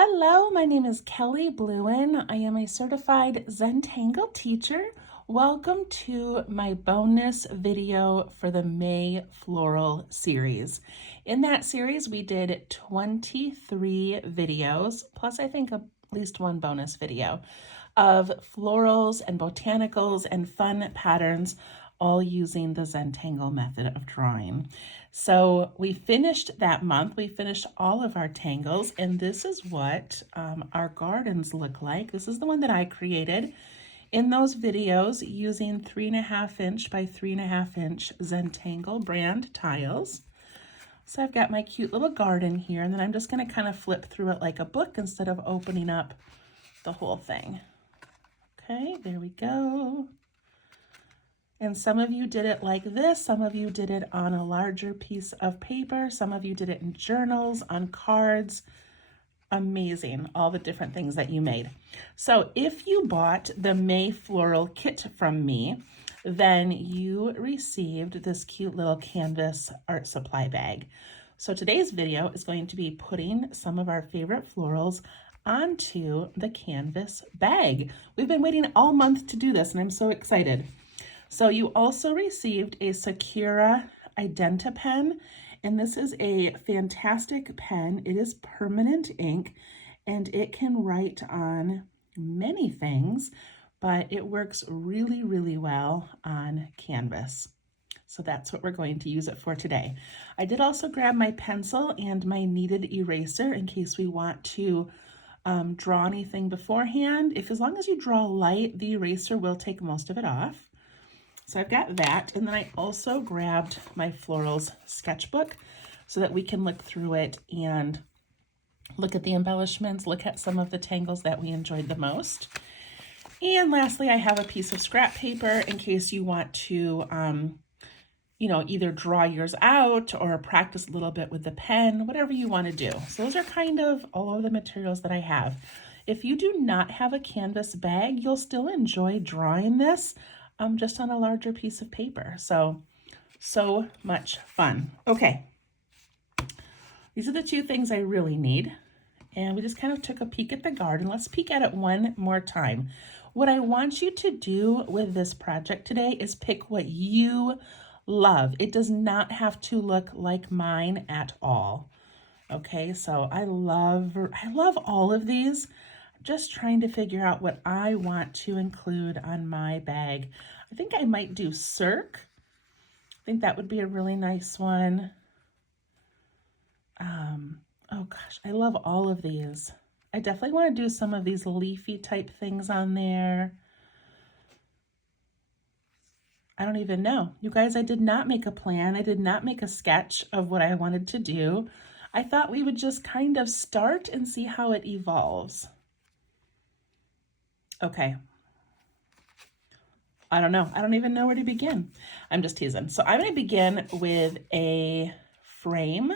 Hello, my name is Kelly Bluen. I am a certified Zentangle teacher. Welcome to my bonus video for the May Floral series. In that series, we did 23 videos, plus I think at least one bonus video of florals and botanicals and fun patterns, all using the Zentangle method of drawing. So we finished that month. We finished all of our tangles, and this is what our gardens look like. This is the one that I created in those videos using 3.5 inch by 3.5 inch Zentangle brand tiles. So I've got my cute little garden here, and then I'm just going to kind of flip through it like a book instead of opening up the whole thing. Okay, there we go. And some of you did it like this. Some of you did it on a larger piece of paper. Some of you did it in journals, on cards. Amazing, all the different things that you made. So if you bought the May Floral kit from me, then you received this cute little canvas art supply bag. So today's video is going to be putting some of our favorite florals onto the canvas bag. We've been waiting all month to do this, and I'm so excited. So you also received a Sakura Identi-pen, and this is a fantastic pen. It is permanent ink, and it can write on many things, but it works really, really well on canvas. So that's what we're going to use it for today. I did also grab my pencil and my kneaded eraser in case we want to draw anything beforehand. As long as you draw light, the eraser will take most of it off. So I've got that, and then I also grabbed my florals sketchbook so that we can look through it and look at the embellishments, look at some of the tangles that we enjoyed the most. And lastly, I have a piece of scrap paper in case you want to, either draw yours out or practice a little bit with the pen, whatever you want to do. So those are kind of all of the materials that I have. If you do not have a canvas bag, you'll still enjoy drawing this just on a larger piece of paper. So much fun. Okay, these are the two things I really need. And we just kind of took a peek at the garden. Let's peek at it one more time. What I want you to do with this project today is pick what you love. It does not have to look like mine at all. Okay, so I love all of these. Just trying to figure out what I want to include on my bag. I think I might do Cirque. I think that would be a really nice one. Oh gosh, I love all of these. I definitely want to do some of these leafy type things on there. I don't even know. You guys, I did not make a plan. I did not make a sketch of what I wanted to do. I thought we would just kind of start and see how it evolves. Okay. I don't know. I don't even know where to begin. I'm just teasing. So I'm going to begin with a frame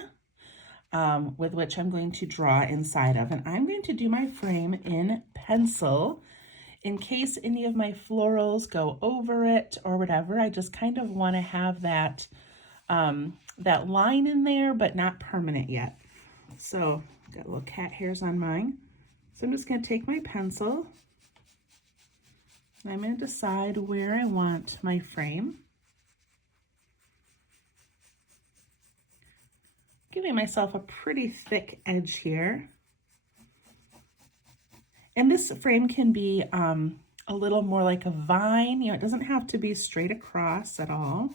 with which I'm going to draw inside of. And I'm going to do my frame in pencil in case any of my florals go over it or whatever. I just kind of want to have that, that line in there, but not permanent yet. So I've got little cat hairs on mine. So I'm just going to take my pencil. I'm going to decide where I want my frame. Giving myself a pretty thick edge here. And this frame can be a little more like a vine. It doesn't have to be straight across at all.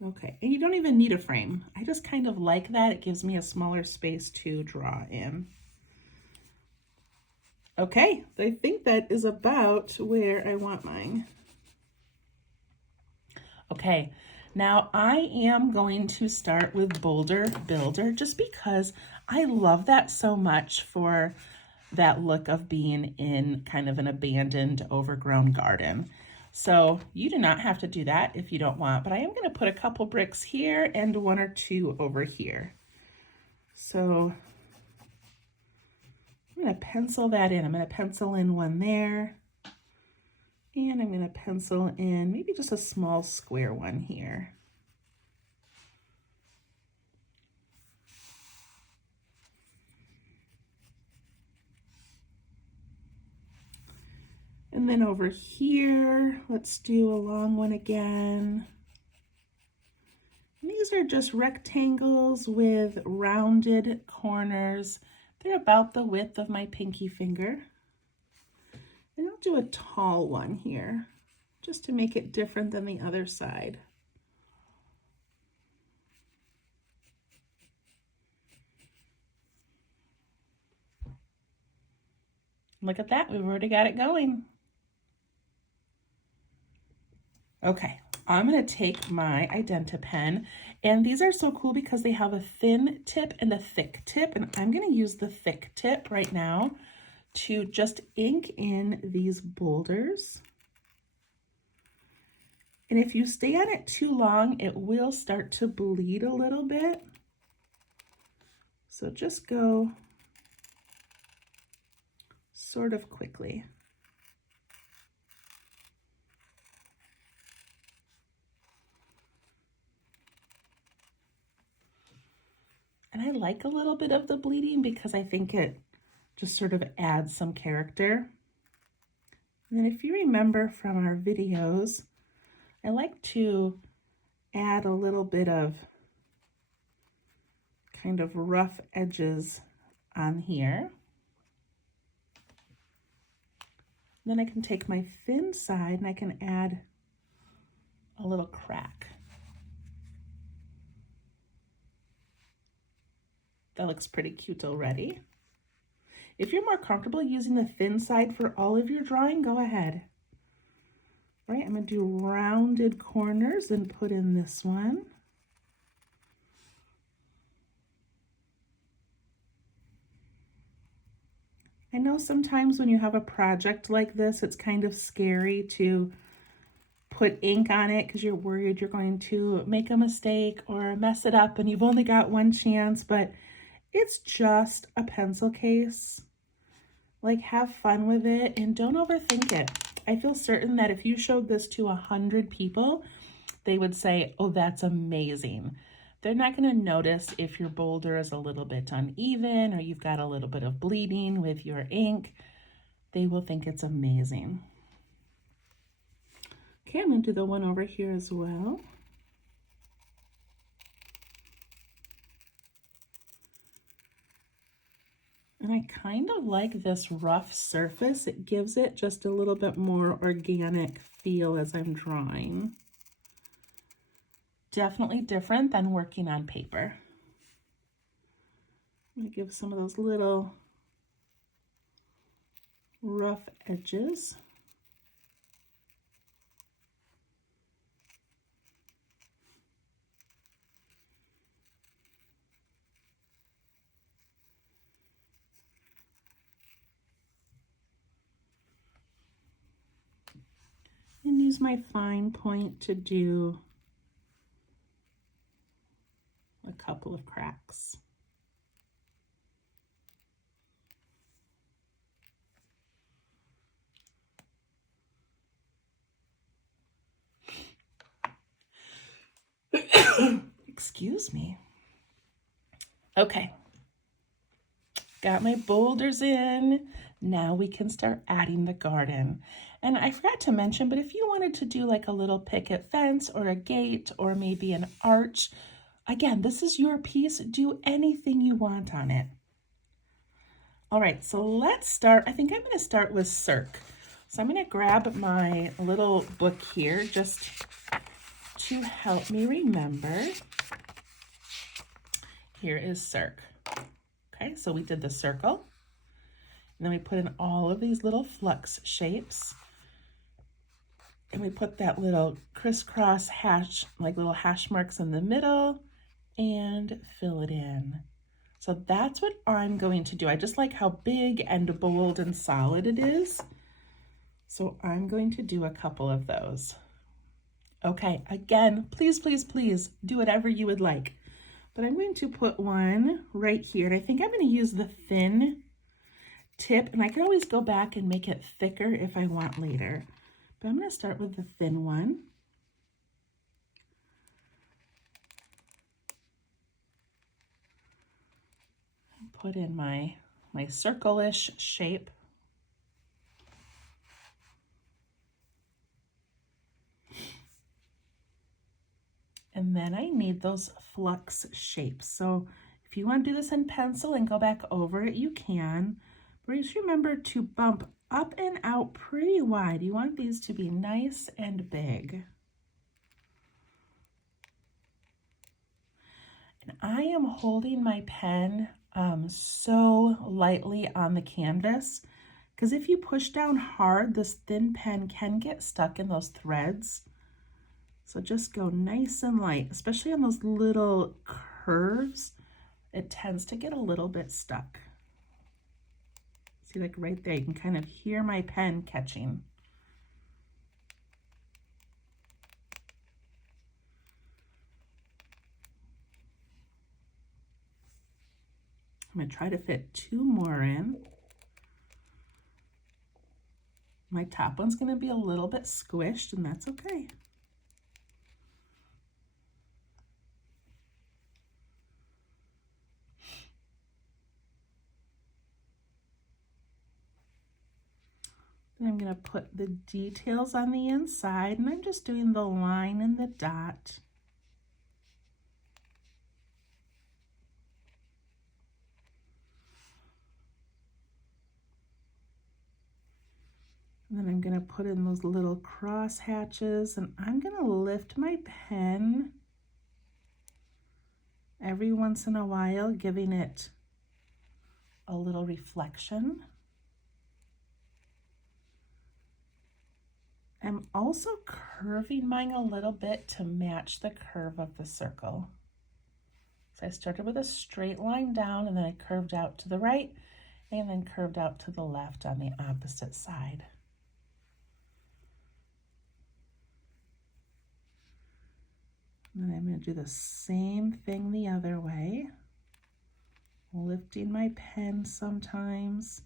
Okay, and you don't even need a frame. I just kind of like that. It gives me a smaller space to draw in. Okay, I think that is about where I want mine. Okay, now I am going to start with Boulder Builder just because I love that so much for that look of being in kind of an abandoned, overgrown garden. So you do not have to do that if you don't want, but I am going to put a couple bricks here and 1 or 2 over here. So I'm going to pencil that in. I'm going to pencil in 1 there And I'm going to pencil in maybe just a small square one here. And then over here, let's do a long one again. And these are just rectangles with rounded corners. They're about the width of my pinky finger. And I'll do a tall one here, just to make it different than the other side. Look at that, we've already got it going. Okay, I'm gonna take my Identi-pen, and these are so cool because they have a thin tip and a thick tip, and I'm gonna use the thick tip right now to just ink in these boulders. And if you stay on it too long, it will start to bleed a little bit. So just go sort of quickly. And I like a little bit of the bleeding because I think it just sort of adds some character. And then if you remember from our videos, I like to add a little bit of kind of rough edges on here. Then I can take my thin side and I can add a little crack. That looks pretty cute already. If you're more comfortable using the thin side for all of your drawing, go ahead. All right, I'm gonna do rounded corners and put in this one. I know sometimes when you have a project like this, it's kind of scary to put ink on it because you're worried you're going to make a mistake or mess it up and you've only got one chance, but it's just a pencil case. Like, have fun with it and don't overthink it. I feel certain that if you showed this to 100 people, they would say, oh, that's amazing. They're not going to notice if your boulder is a little bit uneven or you've got a little bit of bleeding with your ink. They will think it's amazing. Okay, I'm going to do the one over here as well. And I kind of like this rough surface. It gives it just a little bit more organic feel as I'm drawing. Definitely different than working on paper. I'm going to give some of those little rough edges. And use my fine point to do a couple of cracks. Excuse me. Okay, got my boulders in. Now we can start adding the garden. And I forgot to mention, but if you wanted to do like a little picket fence or a gate or maybe an arch, again, this is your piece. Do anything you want on it. All right, so let's start. I think I'm going to start with Cirque. So I'm going to grab my little book here just to help me remember. Here is Cirque. Okay, so we did the circle. And then we put in all of these little flux shapes. And we put that little crisscross hash, like little hash marks in the middle, and fill it in. So that's what I'm going to do. I just like how big and bold and solid it is. So I'm going to do a couple of those. Okay, again, please, please, please do whatever you would like. But I'm going to put one right here. And I think I'm going to use the thin tip. And I can always go back and make it thicker if I want later. But I'm going to start with the thin one. Put in my circle-ish shape. And then I need those flux shapes. So if you want to do this in pencil and go back over it, you can. But just remember to bump up and out pretty wide. You want these to be nice and big. And I am holding my pen so lightly on the canvas, because if you push down hard, this thin pen can get stuck in those threads. So just go nice and light, especially on those little curves. It tends to get a little bit stuck. See, like right there, you can kind of hear my pen catching. I'm going to try to fit 2 more in. My top one's going to be a little bit squished, and that's okay. Then I'm going to put the details on the inside, and I'm just doing the line and the dot. And then I'm going to put in those little cross hatches, and I'm going to lift my pen every once in a while, giving it a little reflection. I'm also curving mine a little bit to match the curve of the circle. So I started with a straight line down, and then I curved out to the right, and then curved out to the left on the opposite side. And then I'm going to do the same thing the other way, lifting my pen sometimes.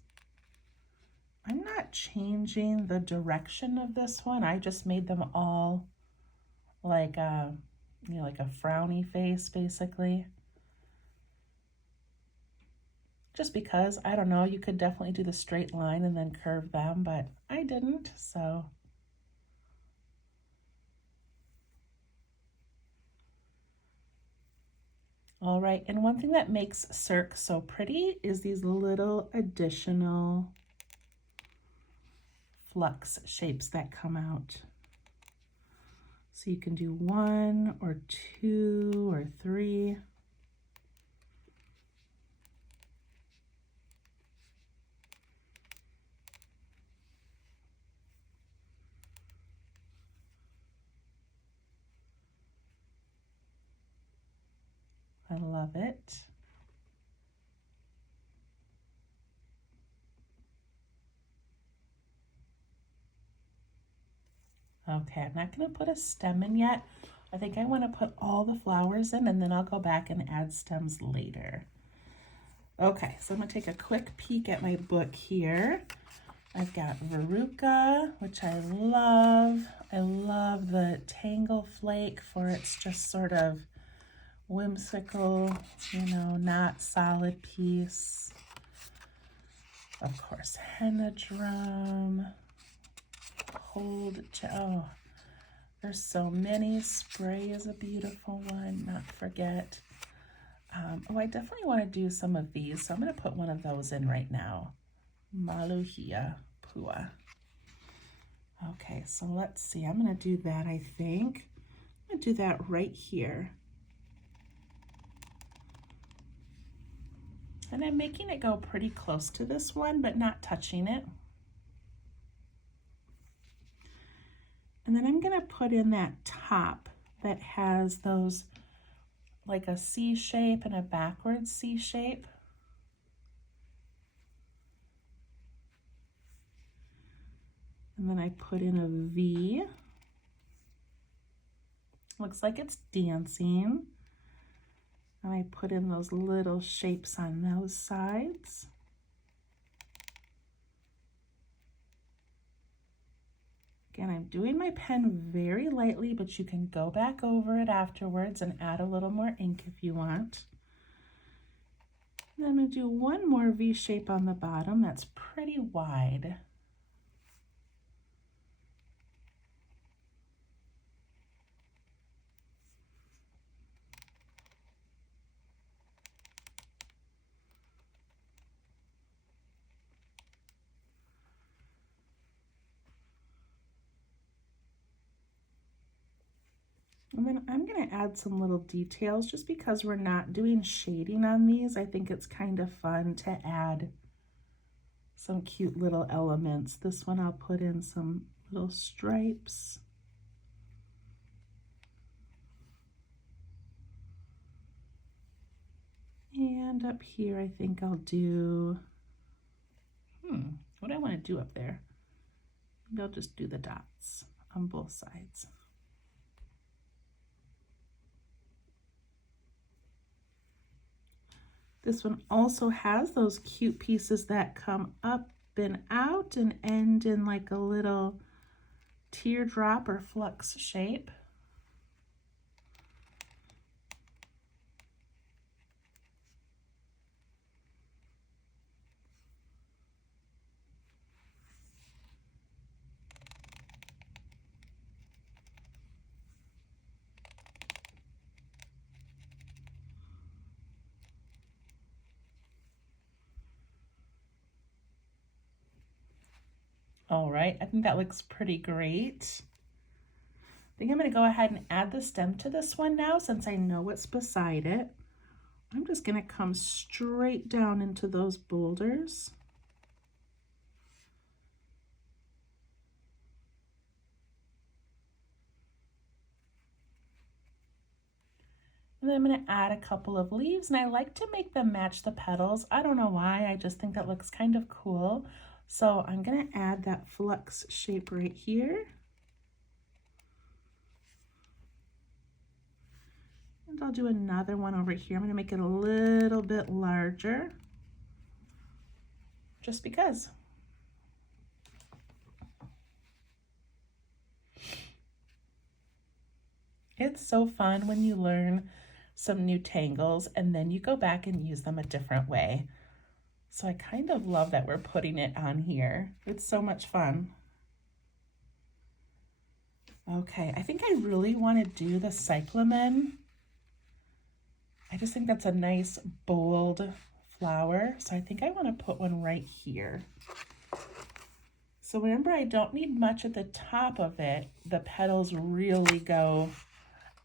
I'm not changing the direction of this one. I just made them all like a, like a frowny face, basically. Just because, I don't know, you could definitely do the straight line and then curve them, but I didn't, so. All right, and one thing that makes Cirque so pretty is these little additional flux shapes that come out. So you can do 1 or 2 or 3. I love it. Okay, I'm not going to put a stem in yet. I think I want to put all the flowers in, and then I'll go back and add stems later. Okay, so I'm going to take a quick peek at my book here. I've got Veruca, which I love. I love the Tangle Flake for its just sort of whimsical, not solid piece. Of course, Henna Drum. Oh, there's so many. Spray is a beautiful one, not to forget. Oh, I definitely want to do some of these, so I'm going to put one of those in right now. Maluhia Pua. Okay, so let's see. I'm going to do that, I think. I'm going to do that right here. And I'm making it go pretty close to this one, but not touching it. And then I'm going to put in that top that has those, like a C shape and a backwards C shape. And then I put in a V. Looks like it's dancing. And I put in those little shapes on those sides. Again, I'm doing my pen very lightly, but you can go back over it afterwards and add a little more ink if you want. And I'm going to do one more V shape on the bottom that's pretty wide. And then I'm going to add some little details just because we're not doing shading on these. I think it's kind of fun to add some cute little elements. This one I'll put in some little stripes. And up here I think I'll do, what do I want to do up there? Maybe I'll just do the dots on both sides. This one also has those cute pieces that come up and out and end in like a little teardrop or flux shape. All right, I think that looks pretty great. I think I'm going to go ahead and add the stem to this one now since I know what's beside it. I'm just going to come straight down into those boulders. And then I'm going to add a couple of leaves, and I like to make them match the petals. I don't know why, I just think that looks kind of cool. So I'm going to add that flux shape right here. And I'll do another one over here. I'm going to make it a little bit larger, just because. It's so fun when you learn some new tangles and then you go back and use them a different way. So I kind of love that we're putting it on here. It's so much fun. Okay, I think I really want to do the cyclamen. I just think that's a nice bold flower. So I think I want to put one right here. So remember, I don't need much at the top of it. The petals really go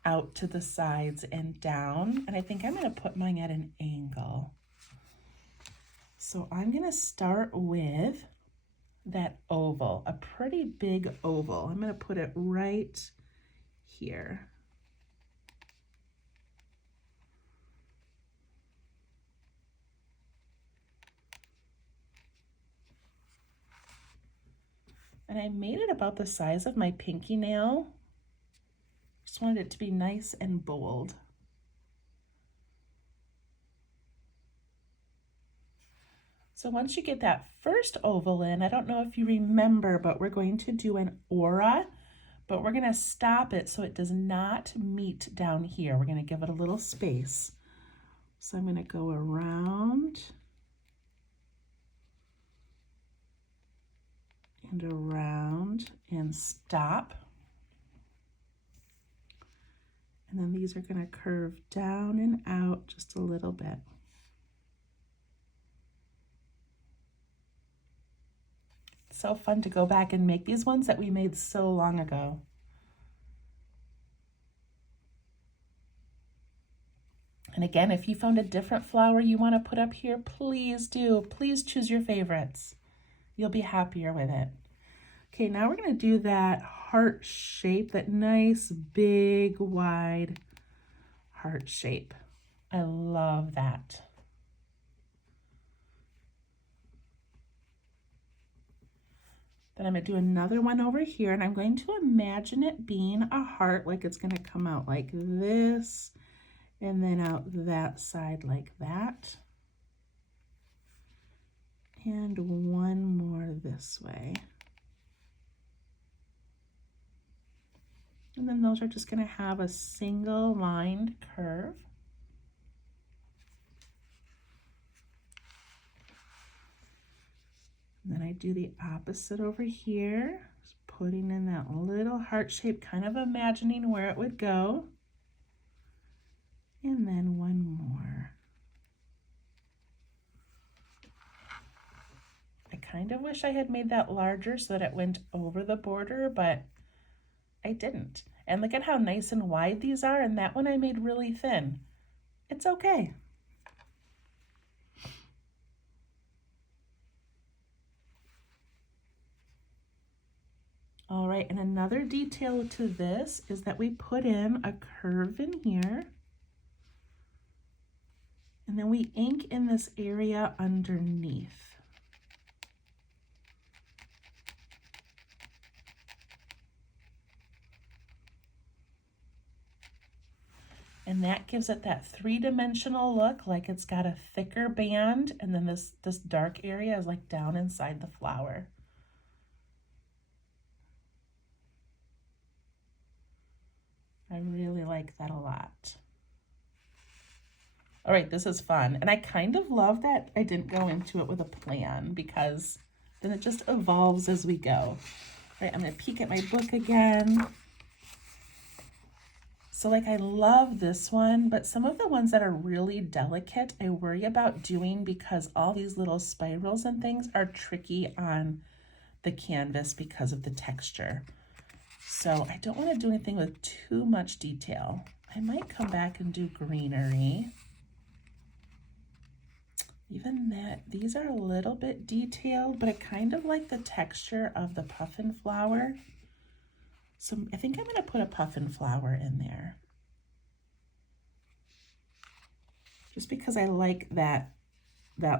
out to the sides and down. And I think I'm going to put mine at an angle. So I'm going to start with that oval, a pretty big oval. I'm going to put it right here. And I made it about the size of my pinky nail. Just wanted it to be nice and bold. So once you get that first oval in, I don't know if you remember, but we're going to do an aura, but we're going to stop it so it does not meet down here. We're going to give it a little space. So I'm going to go around and around and stop. And then these are going to curve down and out just a little bit. So fun to go back and make these ones that we made so long ago. And again, if you found a different flower you want to put up here, please do. Please choose your favorites. You'll be happier with it. Okay, now we're going to do that heart shape, that nice, big, wide heart shape. I love that. Then I'm going to do another one over here, and I'm going to imagine it being a heart, like it's going to come out like this, and then out that side like that. And one more this way. And then those are just going to have a single lined curve. And then I do the opposite over here, just putting in that little heart shape, kind of imagining where it would go. And then one more. I kind of wish I had made that larger so that it went over the border, but I didn't. And look at how nice and wide these are, and that one I made really thin. It's okay. All right, and another detail to this is that we put in a curve in here, and then we ink in this area underneath. And that gives it that three-dimensional look, like it's got a thicker band, and then this dark area is like down inside the flower. I really like that a lot. All right, this is fun. And I kind of love that I didn't go into it with a plan, because then it just evolves as we go. All right, I'm gonna peek at my book again. So like I love this one, but some of the ones that are really delicate, I worry about doing because all these little spirals and things are tricky on the canvas because of the texture. So I don't want to do anything with too much detail. I might come back and do greenery. Even that, these are a little bit detailed, but I kind of like the texture of the puffin flower. So I think I'm going to put a puffin flower in there. Just because I like that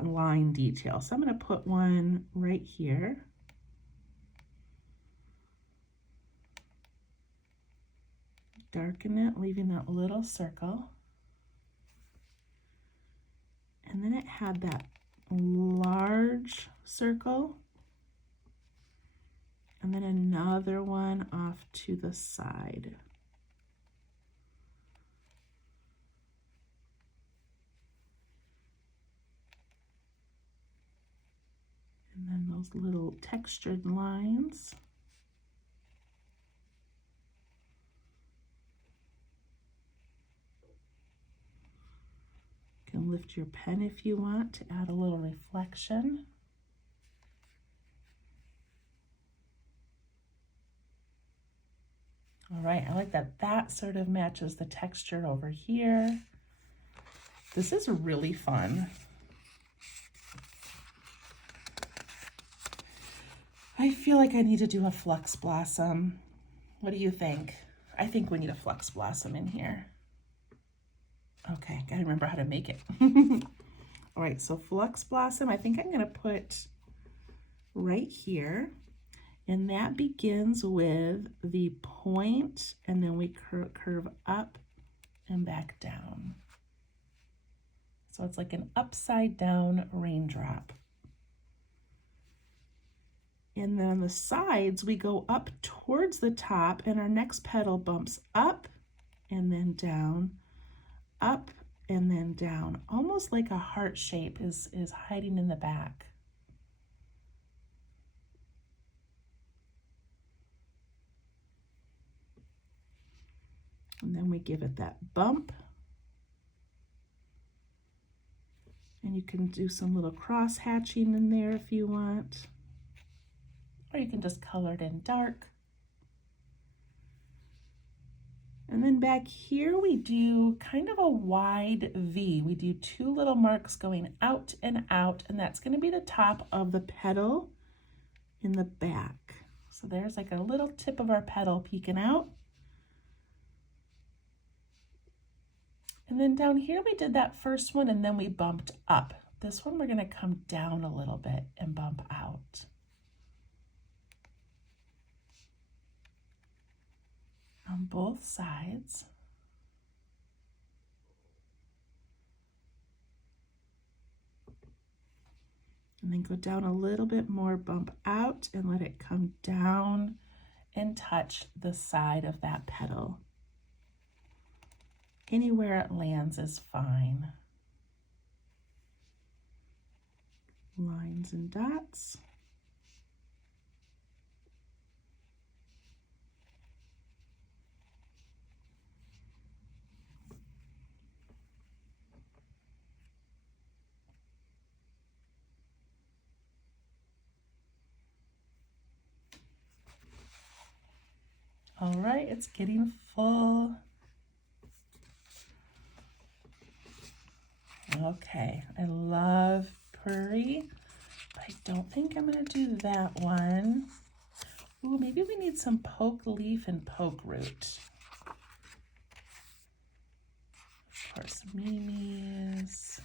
line detail. So I'm going to put one right here. Darken it, leaving that little circle. And then it had that large circle. And then another one off to the side. And then those little textured lines. You can lift your pen if you want to add a little reflection. All right, I like that that sort of matches the texture over here. This is really fun. I feel like I need to do a flux blossom. What do you think? I think we need a flux blossom in here. Okay, gotta remember how to make it. All right, so flux blossom, I think I'm gonna put right here. And that begins with the point, and then we curve up and back down. So it's like an upside down raindrop. And then on the sides, we go up towards the top, and our next petal bumps up and then down, up and then down, almost like a heart shape is hiding in the back. And then we give it that bump. And you can do some little cross hatching in there if you want. Or you can just color it in dark. And then back here we do kind of a wide V. We do two little marks going out, and that's going to be the top of the petal in the back. So there's like a little tip of our petal peeking out. And then down here we did that first one, and then we bumped up. This one we're going to come down a little bit and bump out. On both sides. And then go down a little bit more, bump out, and let it come down and touch the side of that petal. Anywhere it lands is fine. Lines and dots. All right, it's getting full. Okay, I love Puri, but I don't think I'm gonna do that one. Ooh, maybe we need some poke leaf and poke root. Of course, Mimi's.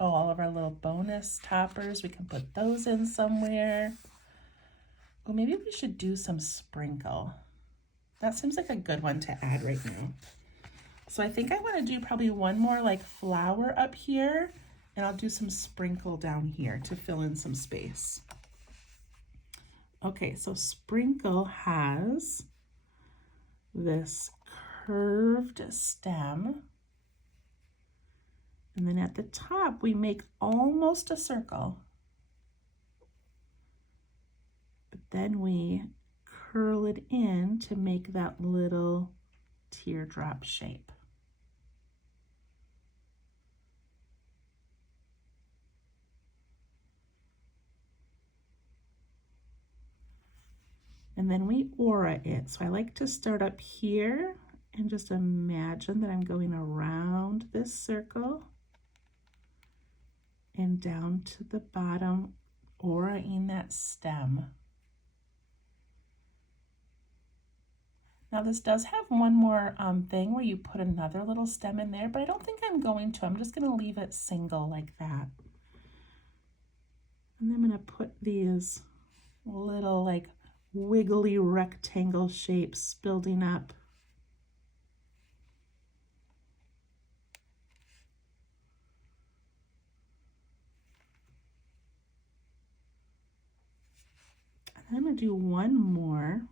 Oh, all of our little bonus toppers, we can put those in somewhere. Oh, maybe we should do some sprinkle. That seems like a good one to add right now. So I think I want to do probably one more like flower up here, and I'll do some sprinkle down here to fill in some space. Okay, so sprinkle has this curved stem, and then at the top we make almost a circle, but then we curl it in to make that little teardrop shape. And then we aura it. So I like to start up here and just imagine that I'm going around this circle and down to the bottom, aura-ing that stem. Now this does have one more thing where you put another little stem in there, but I don't think I'm going to. I'm just going to leave it single like that. And then I'm going to put these little like wiggly rectangle shapes building up. And I'm going to do one more.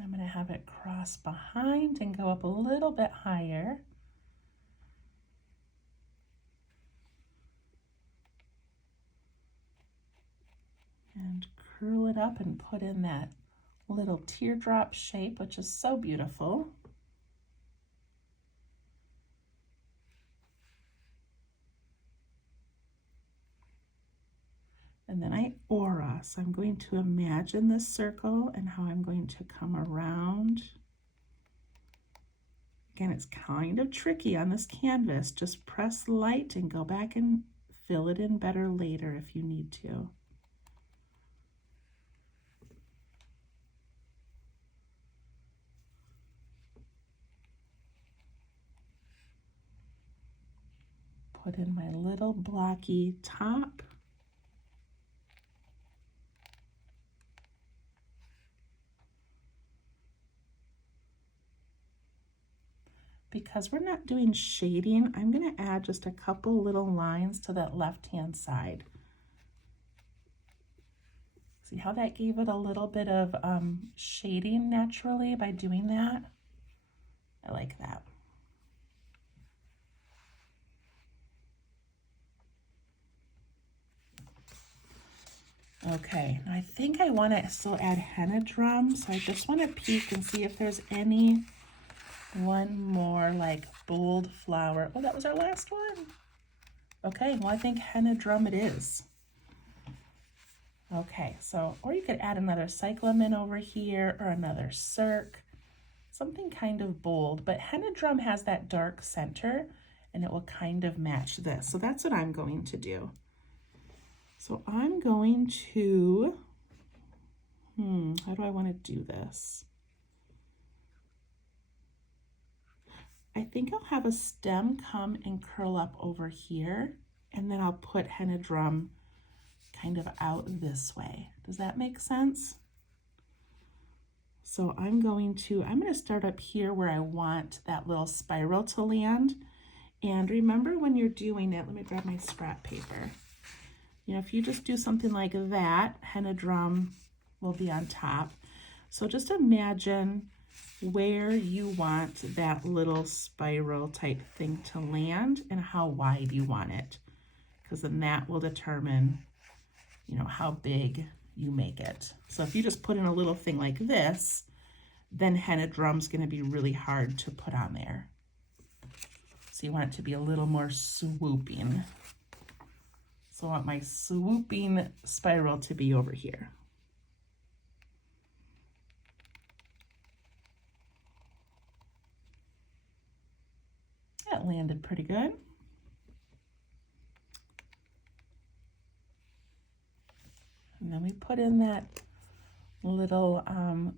I'm going to have it cross behind and go up a little bit higher. And curl it up and put in that little teardrop shape, which is so beautiful. And then I aura, so I'm going to imagine this circle and how I'm going to come around. Again, it's kind of tricky on this canvas. Just press light and go back and fill it in better later if you need to. Put in my little blocky top. Because we're not doing shading, I'm going to add just a couple little lines to that left-hand side. See how that gave it a little bit of shading naturally by doing that? I like that. Okay, I think I want to still add henna drum, so I just want to peek and see if there's any one more like bold flower. Oh, that was our last one. Okay, well I think henna drum it is. Okay, so, or you could add another cyclamen over here or another cirque, something kind of bold, but henna drum has that dark center and it will kind of match this. So that's what I'm going to do. So I'm going to, how do I want to do this? I think I'll have a stem come and curl up over here, and then I'll put henna drum kind of out this way. Does that make sense? So I'm going to start up here where I want that little spiral to land, And remember when you're doing it, let me grab my scrap paper. You know, if you just do something like that, henna drum will be on top. So just imagine where you want that little spiral type thing to land and how wide you want it, because then that will determine, you know, how big you make it. So if you just put in a little thing like this, then henna drum's going to be really hard to put on there. So you want it to be a little more swooping. So I want my swooping spiral to be over here. That landed pretty good. And then we put in that little,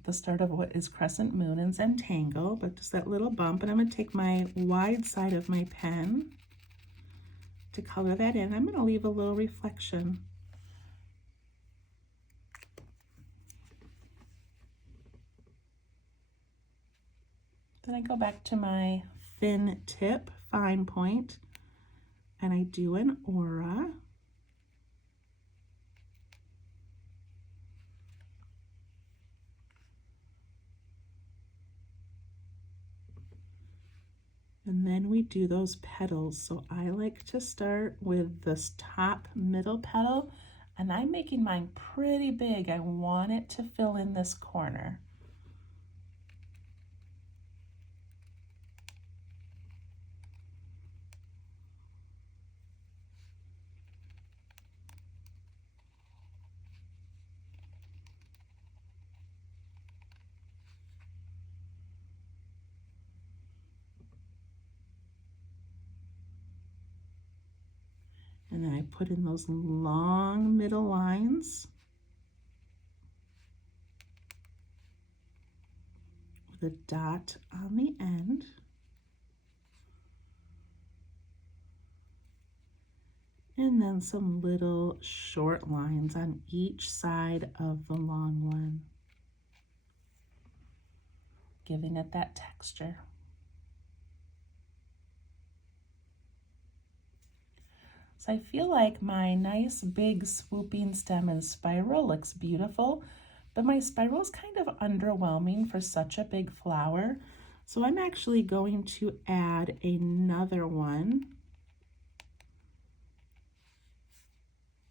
the start of what is crescent moon and Zentangle, but just that little bump. And I'm going to take my wide side of my pen to color that in. I'm going to leave a little reflection. Then I go back to my thin tip fine point and I do an aura. And then we do those petals. So I like to start with this top middle petal, and I'm making mine pretty big. I want it to fill in this corner. And then I put in those long middle lines with a dot on the end. And then some little short lines on each side of the long one, giving it that texture. So I feel like my nice big swooping stem and spiral looks beautiful, but my spiral is kind of underwhelming for such a big flower. So I'm actually going to add another one,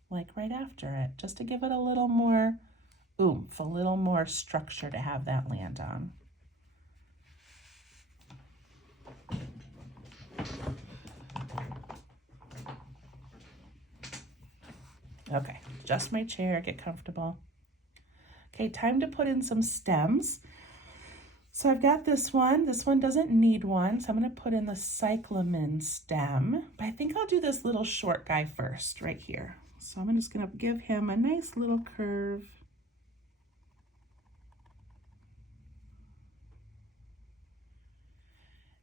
like right after it, just to give it a little more oomph, a little more structure to have that land on. Okay, adjust my chair, get comfortable. Okay, time to put in some stems. So I've got this one. This one doesn't need one, so I'm going to put in the cyclamen stem. But I think I'll do this little short guy first, right here. So I'm just going to give him a nice little curve.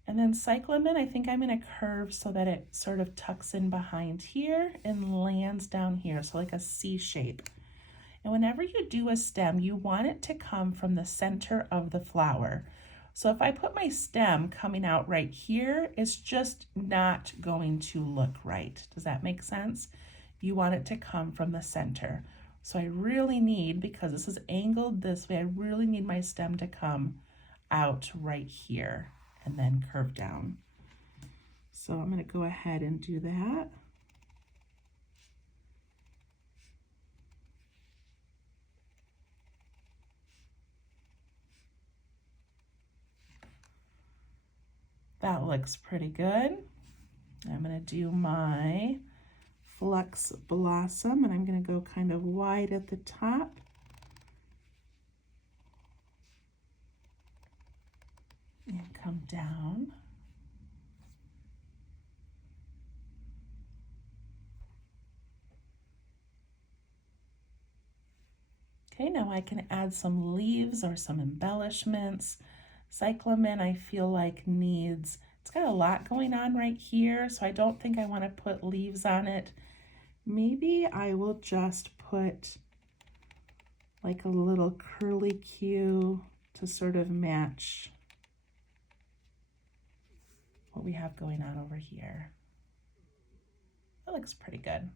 And then cyclamen, I think I'm going to curve so that it sort of tucks in behind here and lands down here, so like a C shape. And whenever you do a stem, you want it to come from the center of the flower. So if I put my stem coming out right here, it's just not going to look right. Does that make sense? You want it to come from the center. So I really need, because this is angled this way, I really need my stem to come out right here and then curve down. So I'm going to go ahead and do that. That looks pretty good. I'm going to do my flux blossom, and I'm going to go kind of wide at the top. And come down. Okay, now I can add some leaves or some embellishments. Cyclamen, I feel like needs, it's got a lot going on right here, so I don't think I want to put leaves on it. Maybe I will just put like a little curly Q to sort of match what we have going on over here. That looks pretty good.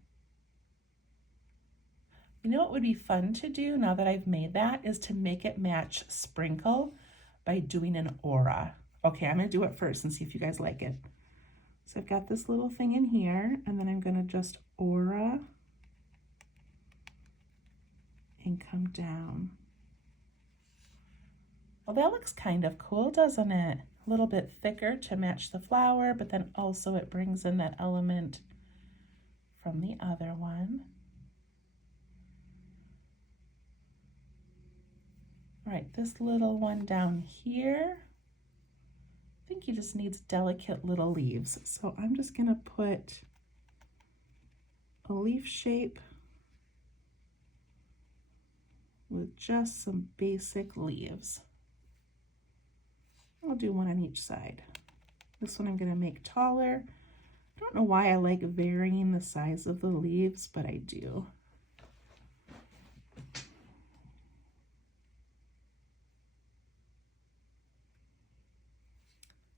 You know what would be fun to do now that I've made that is to make it match Sprinkle by doing an aura. Okay, I'm gonna do it first and see if you guys like it. So I've got this little thing in here, and then I'm gonna just aura and come down. Well, that looks kind of cool, doesn't it? A little bit thicker to match the flower, but then also it brings in that element from the other one. All right, this little one down here, I think he just needs delicate little leaves. So I'm just gonna put a leaf shape with just some basic leaves. I'll do one on each side. This one I'm gonna make taller. I don't know why I like varying the size of the leaves, but I do.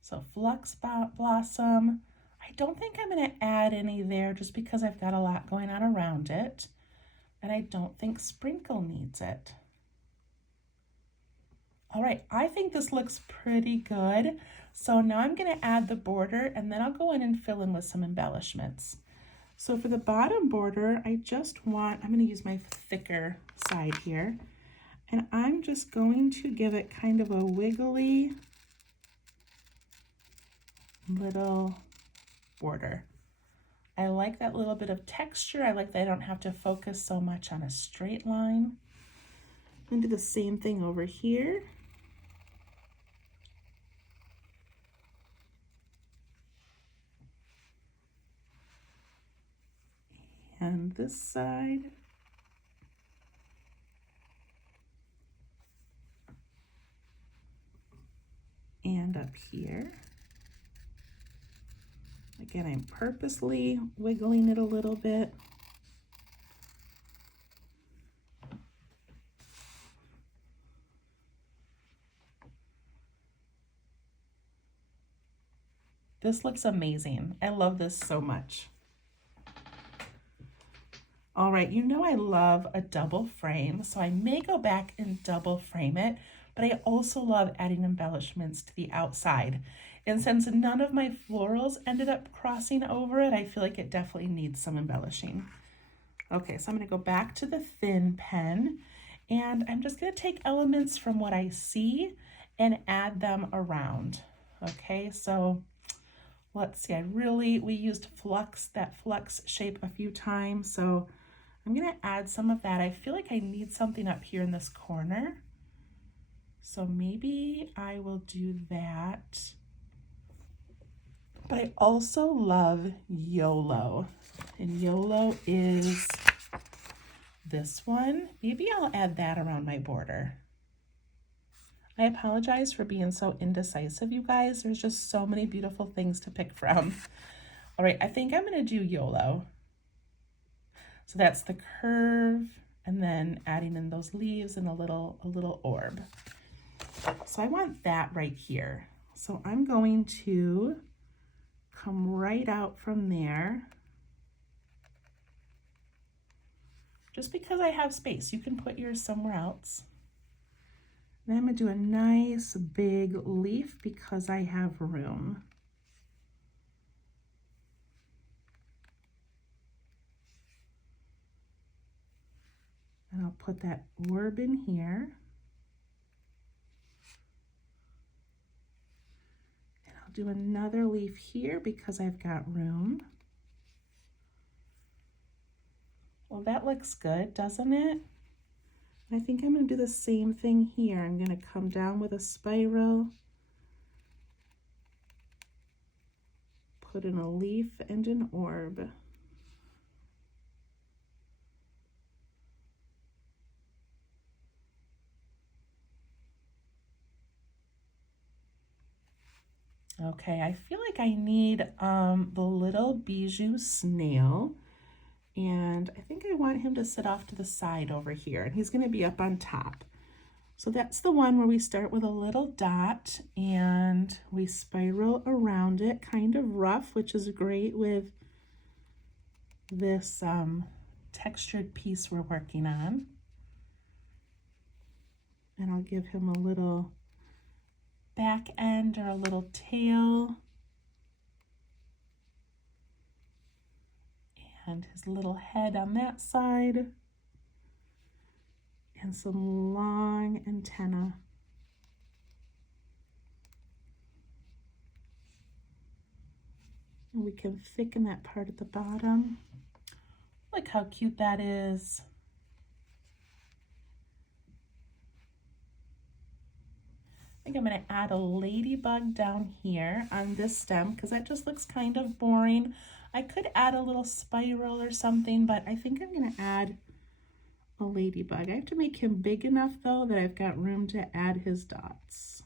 So Flux Blossom, I don't think I'm gonna add any there just because I've got a lot going on around it. And I don't think Sprinkle needs it. All right, I think this looks pretty good. So now I'm gonna add the border and then I'll go in and fill in with some embellishments. So for the bottom border, I'm gonna use my thicker side here, and I'm just going to give it kind of a wiggly little border. I like that little bit of texture. I like that I don't have to focus so much on a straight line. I'm gonna do the same thing over here. And this side. And up here. Again, I'm purposely wiggling it a little bit. This looks amazing. I love this so much. All right, you know I love a double frame, so I may go back and double frame it, but I also love adding embellishments to the outside. And since none of my florals ended up crossing over it, I feel like it definitely needs some embellishing. Okay, so I'm gonna go back to the thin pen, and I'm just gonna take elements from what I see and add them around. Okay, so let's see, we used that flux shape a few times, so I'm gonna add some of that. I feel like I need something up here in this corner. So maybe I will do that. But I also love YOLO. And YOLO is this one. Maybe I'll add that around my border. I apologize for being so indecisive, you guys. There's just so many beautiful things to pick from. All right, I think I'm gonna do YOLO. So that's the curve, and then adding in those leaves and a little orb. So I want that right here. So I'm going to come right out from there. Just because I have space, you can put yours somewhere else. Then I'm gonna do a nice big leaf because I have room. And I'll put that orb in here. And I'll do another leaf here because I've got room. Well, that looks good, doesn't it? I think I'm going to do the same thing here. I'm going to come down with a spiral, put in a leaf and an orb. Okay, I feel like I need the little bijou snail, and I think I want him to sit off to the side over here, and he's going to be up on top. So that's the one where we start with a little dot and we spiral around it, kind of rough, which is great with this textured piece we're working on. And I'll give him a little back end or a little tail. And his little head on that side. And some long antenna. And we can thicken that part at the bottom. Look how cute that is. I think I'm going to add a ladybug down here on this stem because that just looks kind of boring. I could add a little spiral or something, but I think I'm going to add a ladybug. I have to make him big enough though that I've got room to add his dots.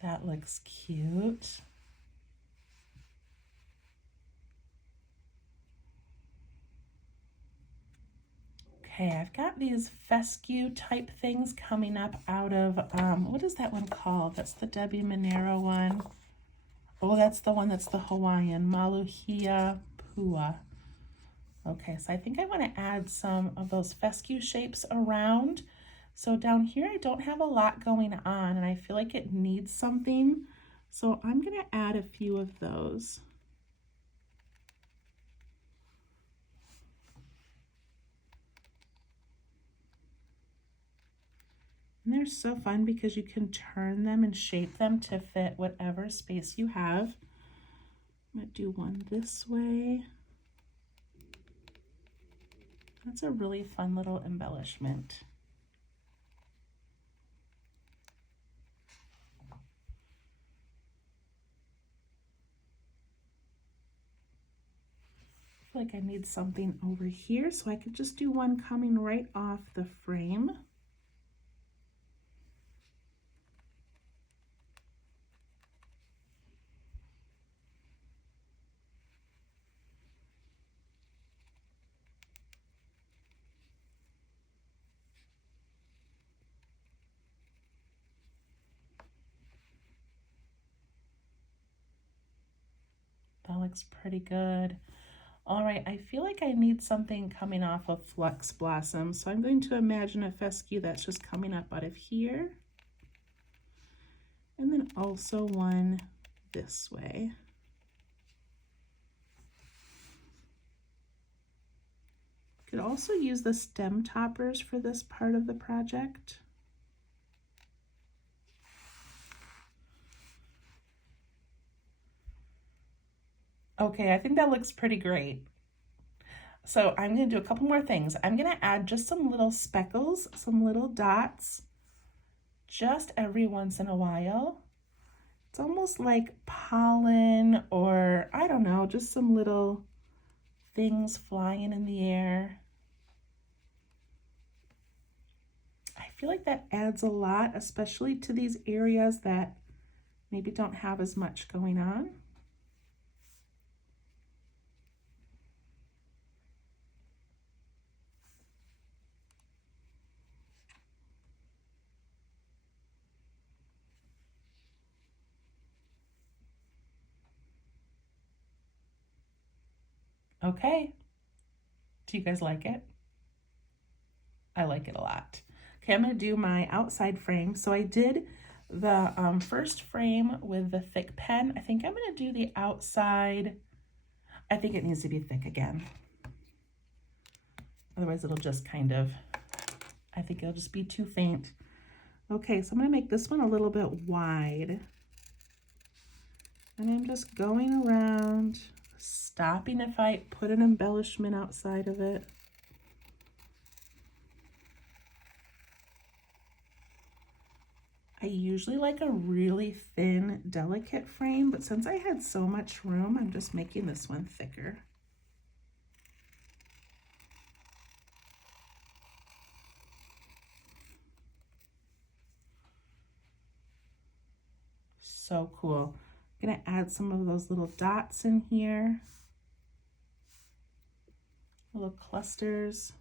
That looks cute. Okay, I've got these fescue type things coming up out of, what is that one called? That's the Debbie Monero one. Oh, that's the one that's the Hawaiian, Maluhia Pua. Okay, so I think I want to add some of those fescue shapes around. So down here I don't have a lot going on and I feel like it needs something. So I'm going to add a few of those. And they're so fun because you can turn them and shape them to fit whatever space you have. I'm going to do one this way. That's a really fun little embellishment. I feel like I need something over here, so I could just do one coming right off the frame. That looks pretty good. All right, I feel like I need something coming off of Flux Blossom, so I'm going to imagine a fescue that's just coming up out of here. And then also one this way. Could also use the stem toppers for this part of the project. Okay, I think that looks pretty great. So I'm going to do a couple more things. I'm going to add just some little speckles, some little dots, just every once in a while. It's almost like pollen or, I don't know, just some little things flying in the air. I feel like that adds a lot, especially to these areas that maybe don't have as much going on. Okay, do you guys like it? I like it a lot. Okay, I'm going to do my outside frame. So I did the first frame with the thick pen. I think I'm going to do the outside. I think it needs to be thick again. Otherwise it'll just kind of, I think it'll just be too faint. Okay, so I'm going to make this one a little bit wide. And I'm just going around, stopping if I put an embellishment outside of it. I usually like a really thin, delicate frame, but since I had so much room, I'm just making this one thicker. So cool. I'm gonna add some of those little dots in here, little clusters.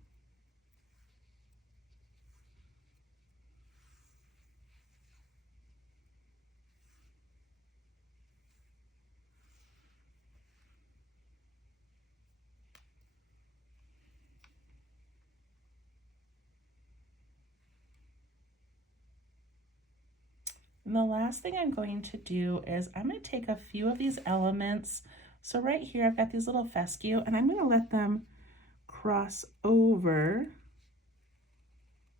And the last thing I'm going to do is I'm going to take a few of these elements. So right here, I've got these little fescue, and I'm going to let them cross over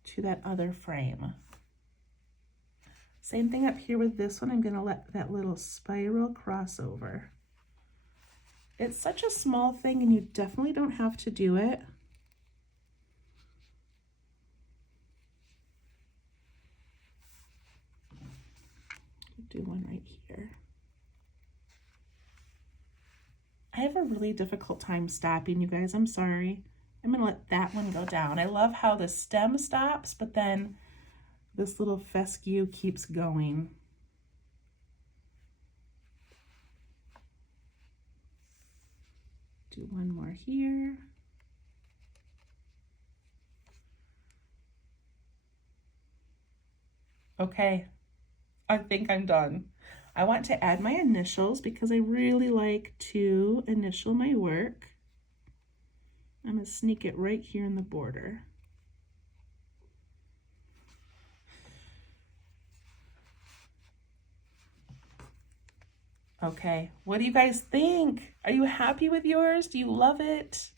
to that other frame. Same thing up here with this one. I'm going to let that little spiral cross over. It's such a small thing, and you definitely don't have to do it. Do one right here. I have a really difficult time stopping, you guys. I'm sorry. I'm gonna let that one go down. I love how the stem stops, but then this little fescue keeps going. Do one more here. Okay, I think I'm done. I want to add my initials because I really like to initial my work. I'm going to sneak it right here in the border. Okay, what do you guys think? Are you happy with yours? Do you love it?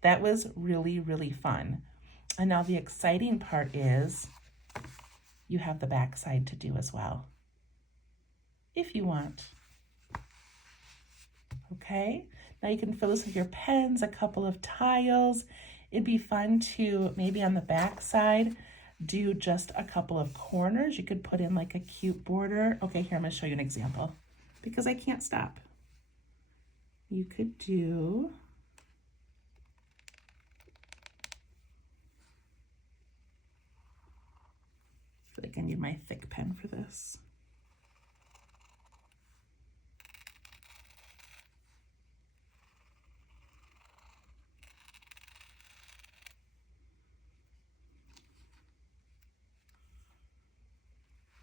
That was really, really fun. And now the exciting part is you have the back side to do as well, if you want. Okay, now you can fill this with your pens, a couple of tiles. It'd be fun to maybe on the back side do just a couple of corners. You could put in like a cute border. Okay, here I'm going to show you an example because I can't stop. You could do I feel like I need my thick pen for this.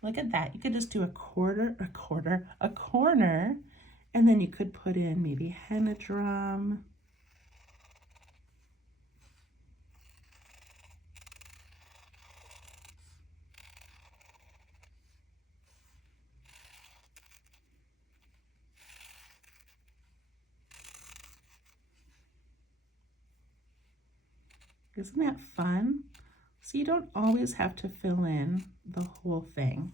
Look at that. You could just do a corner, and then you could put in maybe henna drum. Isn't that fun? So you don't always have to fill in the whole thing.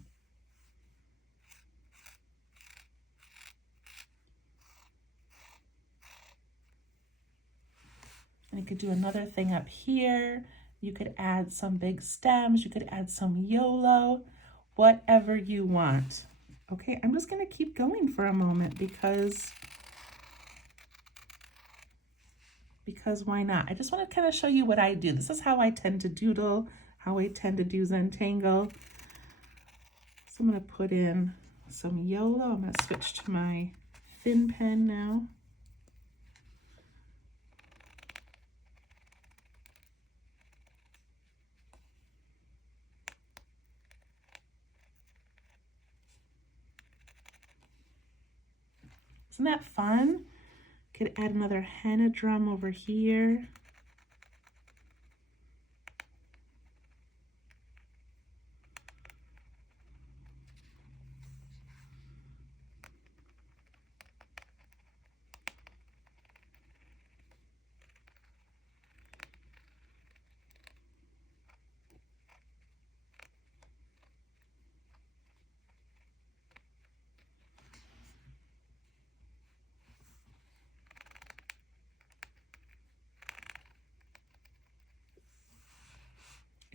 And you could do another thing up here. You could add some big stems. You could add some YOLO, whatever you want. Okay, I'm just going to keep going for a moment because why not? I just want to kind of show you what I do. This is how I tend to doodle, how I tend to do Zentangle. So I'm going to put in some YOLO. I'm going to switch to my thin pen now. Isn't that fun? Could add another henna drum over here.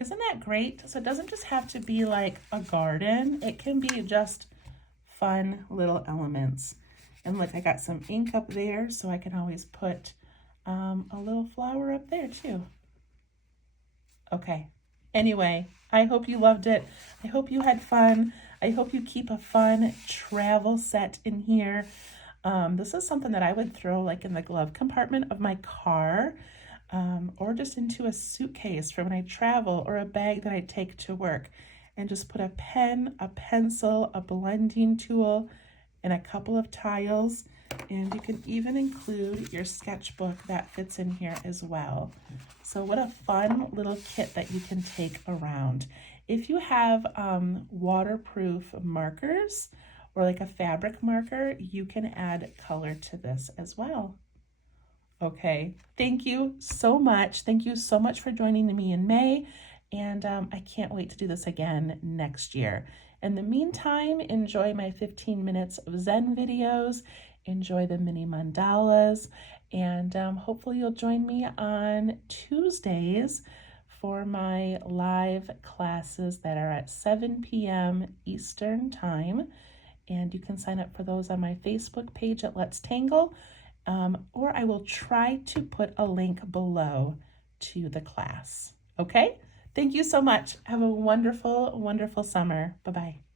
Isn't that great? So it doesn't just have to be like a garden. It can be just fun little elements. And look, I got some ink up there, so I can always put a little flower up there too. Okay. Anyway, I hope you loved it. I hope you had fun. I hope you keep a fun travel set in here. This is something that I would throw like in the glove compartment of my car, or just into a suitcase for when I travel, or a bag that I take to work, and just put a pen, a pencil, a blending tool, and a couple of tiles. And you can even include your sketchbook that fits in here as well. So what a fun little kit that you can take around. If you have waterproof markers or like a fabric marker, you can add color to this as well. Okay, thank you so much. Thank you so much for joining me in May. And I can't wait to do this again next year. In the meantime, enjoy my 15 minutes of Zen videos, enjoy the mini mandalas, and hopefully you'll join me on Tuesdays for my live classes that are at 7 p.m. Eastern Time. And you can sign up for those on my Facebook page at Let's Tangle, or I will try to put a link below to the class. Okay? Thank you so much. Have a wonderful, wonderful summer. Bye-bye.